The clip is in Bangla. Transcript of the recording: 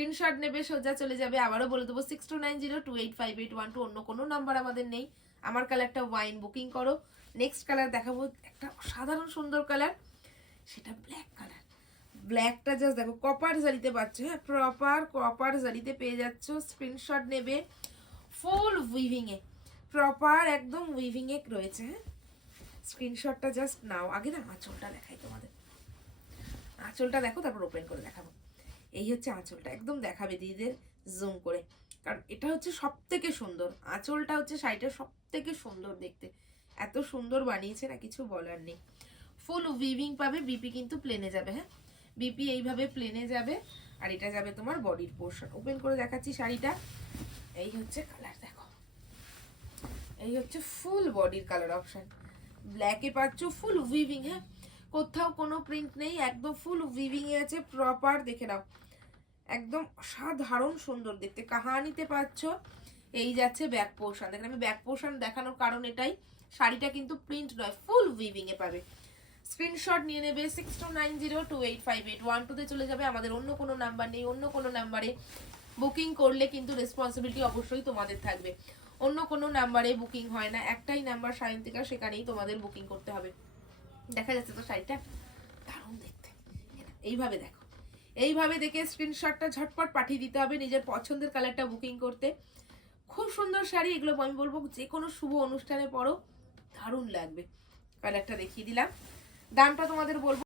স্ক্রিনশট নেবে, সোজা চলে যাবে। আবারও বলে দেবো 6290285812, অন্য কোনো নাম্বার আমাদের নেই। আমার কালারটা ওয়াইন, বুকিং করো। নেক্সট কালার দেখাবো, একটা সাধারণ সুন্দর কালার, সেটা ব্ল্যাক কালার। ব্ল্যাকটা জাস্ট দেখো, কপার জারিতে পাচ্ছ, হ্যাঁ প্রপার কপার জারিতে পেয়ে যাচ্ছ। স্ক্রিনশট নেবে, ফুল উইভিং এ, প্রপার একদম উইভিং এ রয়েছে, হ্যাঁ স্ক্রিনশটটা জাস্ট নাও। আগে না আঁচলটা দেখাই তোমাদের, আঁচলটা দেখো তারপর ওপেন করে দেখাবো। এই হচ্ছে আঁচলটা, একদম দেখাবে দিদিদের জুম করে, কারণ এটা হচ্ছে সব থেকে সুন্দর আঁচলটা, হচ্ছে শাড়িটা সব থেকে সুন্দর দেখতে, এত সুন্দর বানিয়েছে না কিছু বলার নেই। ফুল উইভিং পাবে, বিপি কিন্তু প্লেনে যাবে, হ্যাঁ বিপি এইভাবে প্লেনে যাবে, আর এটা যাবে তোমার বডির পোর্শন। ওপেন করে দেখাচ্ছি শাড়িটা, এই হচ্ছে কালার দেখো, এই হচ্ছে ফুল বডির কালার অপশন। ব্ল্যাকে পাচ্ছ ফুল উইভিং, হ্যাঁ কোথাও কোনো প্রিন্ট নেই, একদম ফুল উইভিং এ আছে, প্রপার দেখে নাও, একদম সাধারণ সুন্দর দেখতে। কাহানিতে পাচ্ছ, এই যাচ্ছে ব্যাক পোর্শন। দেখেন আমি ব্যাক পোর্শন দেখানোর কারণ এটাই, শাড়িটা কিন্তু প্রিন্ট নয়, ফুল উইভিং এ পাবে। স্ক্রিনশট নিয়ে নেবে 6290285812 তে চলে যাবে। আমাদের অন্য কোনো নাম্বার নেই, অন্য কোনো নাম্বারে বুকিং করলে কিন্তু রেসপন্সিবিলিটি অবশ্যই তোমাদের থাকবে। অন্য কোনো নাম্বারে বুকিং হয় না, একটাই নাম্বার সায়ন্তিকা, সেখানেই তোমাদের বুকিং করতে হবে। দেখা যাচ্ছে তো শাড়িটা দারুণ দেখতে, এইভাবে দেখো, এইভাবে দেখে স্ক্রিনশটটা ঝটপট পাঠিয়ে দিতে হবে নিজের পছন্দের কালারটা বুকিং করতে। খুব সুন্দর শাড়ি এগুলো, আমি বলবো যে কোনো শুভ অনুষ্ঠানে পরো, দারুণ লাগবে। কালারটা দেখিয়ে দিলাম, দামটা তোমাদের বলবো